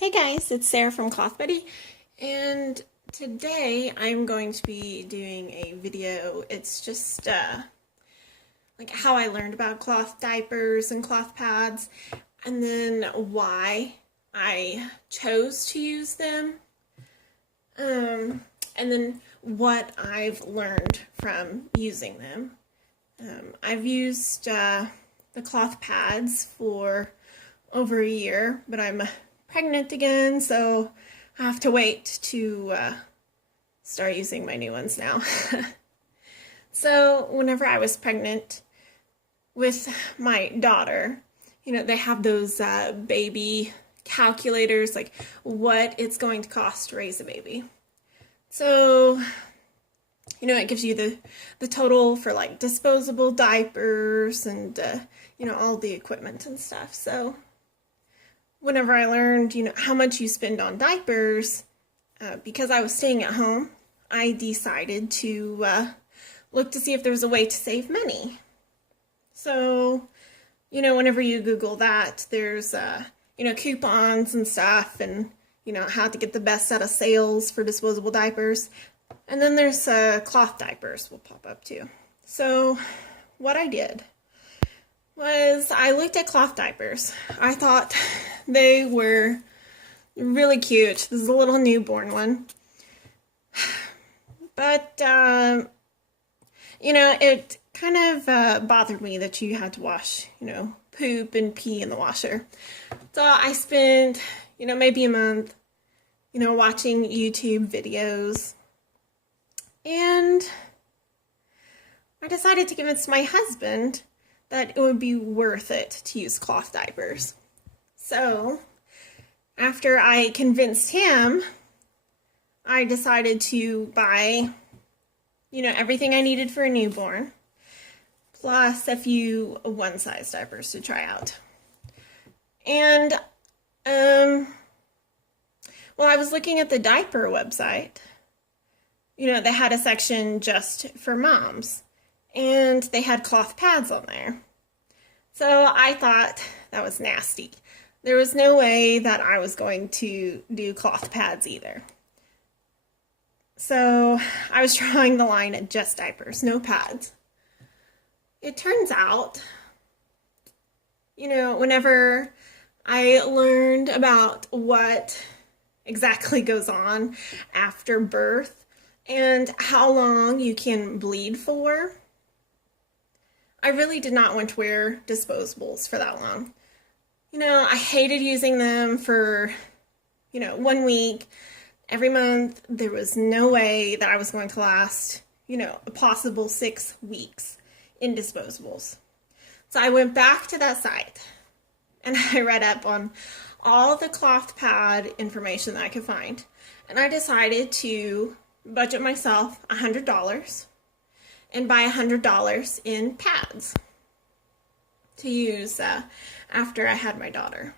Hey guys, it's Sarah from Cloth Buddy, and today I'm going to be doing a video. It's just like how I learned about cloth diapers and cloth pads, and then why I chose to use them, and then what I've learned from using them. I've used the cloth pads for over a year, but I'm pregnant again, so I have to wait to start using my new ones now. So whenever I was pregnant with my daughter, they have those baby calculators, like what it's going to cost to raise a baby. So, it gives you the total for like disposable diapers and, all the equipment and stuff. So whenever I learned, how much you spend on diapers, because I was staying at home, I decided to look to see if there was a way to save money. So, whenever you Google that, there's, coupons and stuff and, how to get the best out of sales for disposable diapers. And then there's cloth diapers will pop up too. So what I did was I looked at cloth diapers. I thought they were really cute. This is a little newborn one. But, it kind of bothered me that you had to wash, poop and pee in the washer. So I spent, maybe a month, watching YouTube videos. And I decided to convince my husband that it would be worth it to use cloth diapers. So, after I convinced him, I decided to buy, everything I needed for a newborn, plus a few one-size diapers to try out. And, I was looking at the diaper website. They had a section just for moms, and they had cloth pads on there. So I thought that was nasty. There was no way that I was going to do cloth pads either. So I was drawing the line at just diapers, no pads. It turns out, whenever I learned about what exactly goes on after birth, and how long you can bleed for, I really did not want to wear disposables for that long. I hated using them for, 1 week. Every month, there was no way that I was going to last, a possible 6 weeks in disposables. So I went back to that site and I read up on all the cloth pad information that I could find. And I decided to budget myself $100 and buy $100 in pads to use after I had my daughter.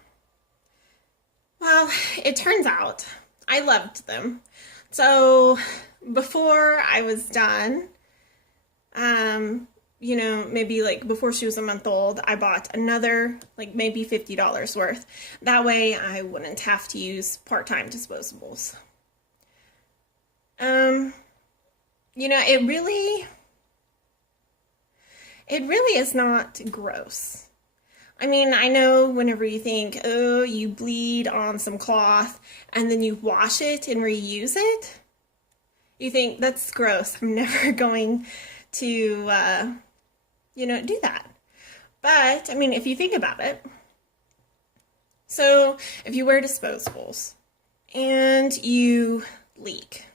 Well, it turns out I loved them. So before I was done, maybe like before she was a month old, I bought another, like maybe $50 worth. That way I wouldn't have to use part-time disposables. It really is not gross. I mean, I know whenever you think, oh, you bleed on some cloth and then you wash it and reuse it, you think that's gross. I'm never going to, do that. But, I mean, if you think about it, so if you wear disposables and you leak,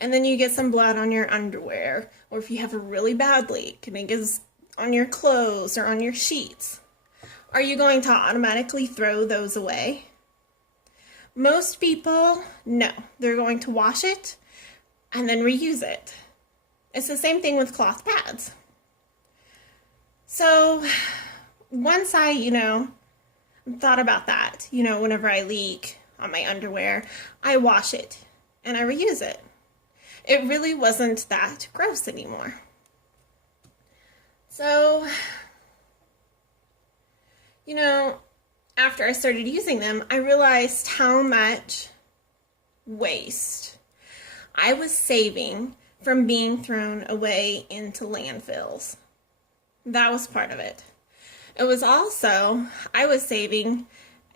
and then you get some blood on your underwear, or if you have a really bad leak and it gets on your clothes or on your sheets, are you going to automatically throw those away? Most people, no. They're going to wash it and then reuse it. It's the same thing with cloth pads. So once I, thought about that, whenever I leak on my underwear, I wash it and I reuse it. It really wasn't that gross anymore. So, after I started using them, I realized how much waste I was saving from being thrown away into landfills. That was part of it. It was also, I was saving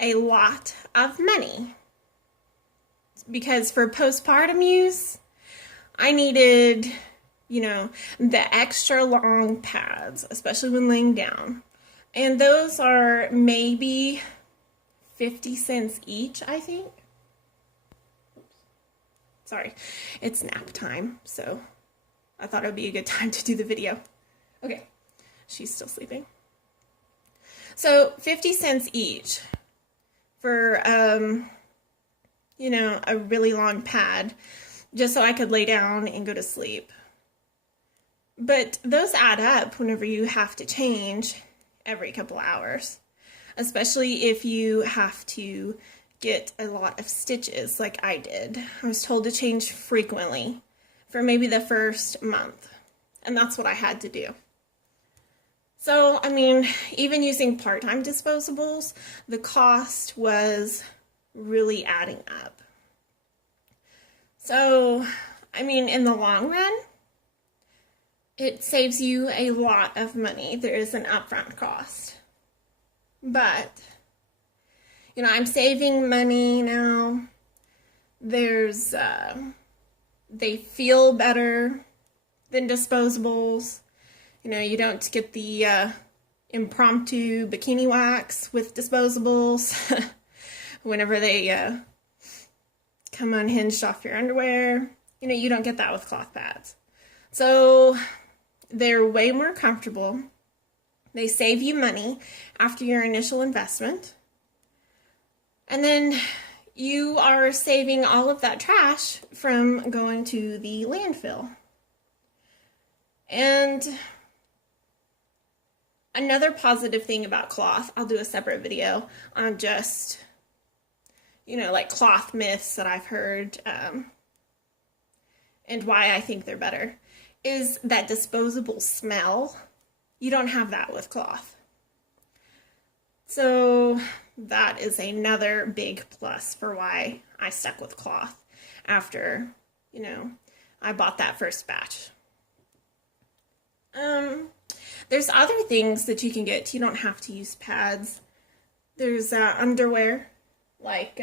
a lot of money because for postpartum use, I needed, the extra long pads, especially when laying down. And those are maybe 50 cents each, I think. Sorry, it's nap time, so I thought it would be a good time to do the video. Okay, she's still sleeping. So 50 cents each for, a really long pad, just so I could lay down and go to sleep. But those add up whenever you have to change every couple hours, especially if you have to get a lot of stitches like I did. I was told to change frequently for maybe the first month, and that's what I had to do. So, even using part-time disposables, the cost was really adding up. So, in the long run, it saves you a lot of money. There is an upfront cost. But, I'm saving money now. There's, they feel better than disposables. You don't get the impromptu bikini wax with disposables whenever they come unhinged off your underwear. You don't get that with cloth pads. So they're way more comfortable. They save you money after your initial investment. And then you are saving all of that trash from going to the landfill. And another positive thing about cloth, I'll do a separate video on just, like cloth myths that I've heard and why I think they're better, is that disposable smell. You don't have that with cloth. So that is another big plus for why I stuck with cloth after, I bought that first batch. There's other things that you can get. You don't have to use pads. There's underwear, like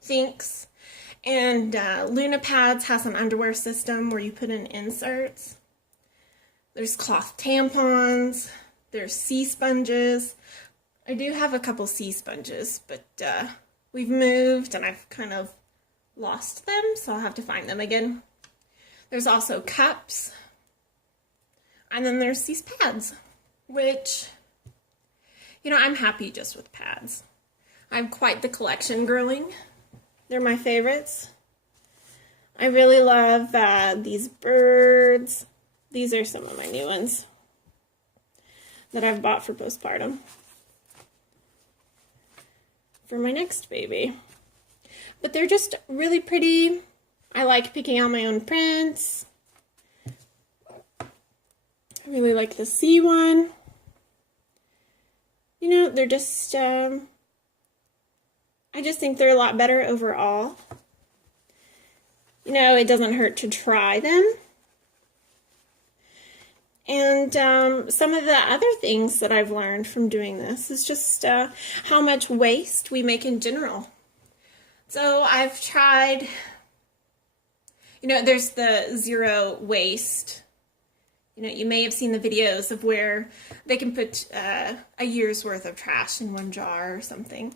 Thinks. And Luna Pads has an underwear system where you put in inserts. There's cloth tampons. There's sea sponges. I do have a couple sea sponges, but we've moved and I've kind of lost them, so I'll have to find them again. There's also cups. And then there's these pads, which, I'm happy just with pads. I'm quite the collection girling. They're my favorites. I really love these birds. These are some of my new ones that I've bought for postpartum for my next baby. But they're just really pretty. I like picking out my own prints. I really like the sea one. They're just, I just think they're a lot better overall. It doesn't hurt to try them. And some of the other things that I've learned from doing this is just how much waste we make in general. So I've tried, there's the zero waste. You may have seen the videos of where they can put a year's worth of trash in one jar or something.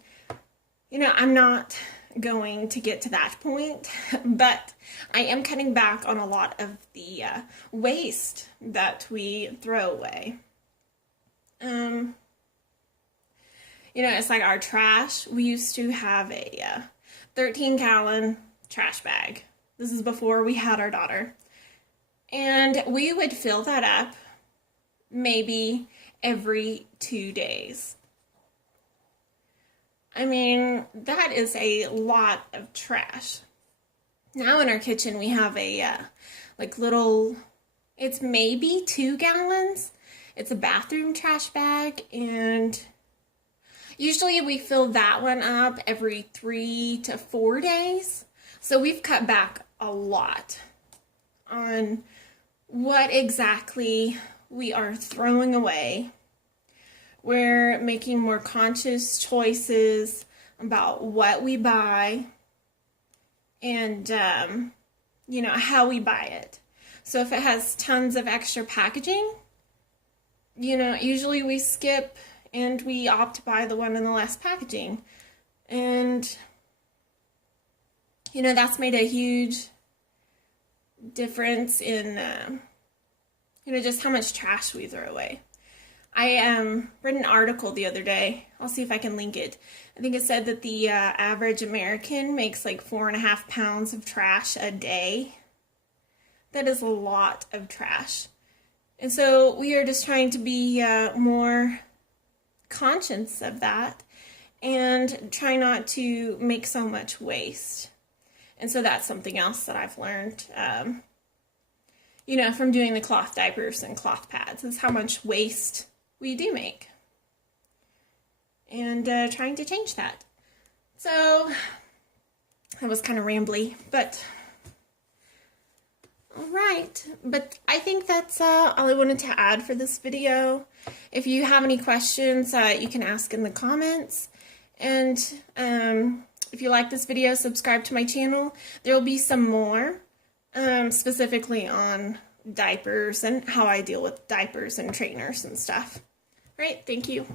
I'm not going to get to that point, but I am cutting back on a lot of the waste that we throw away. It's like our trash. We used to have a 13-gallon trash bag. This is before we had our daughter. And we would fill that up maybe every 2 days. That is a lot of trash. Now in our kitchen we have a little, it's maybe 2 gallons. It's a bathroom trash bag, and Usually we fill that one up every 3 to 4 days. So we've cut back a lot on what exactly we are throwing away. We're making more conscious choices about what we buy and, how we buy it. So if it has tons of extra packaging, usually we skip and we opt to buy the one in the less packaging. And, that's made a huge difference in, just how much trash we throw away. I read an article the other day. I'll see if I can link it. I think it said that the average American makes like 4.5 pounds of trash a day. That is a lot of trash. And so we are just trying to be more conscious of that and try not to make so much waste. And so that's something else that I've learned, from doing the cloth diapers and cloth pads, is how much waste we do make. And trying to change that. So that was kind of rambly, but all right. But I think that's all I wanted to add for this video. If you have any questions, you can ask in the comments. And if you like this video, subscribe to my channel. There will be some more, specifically on diapers and how I deal with diapers and trainers and stuff. All right, thank you.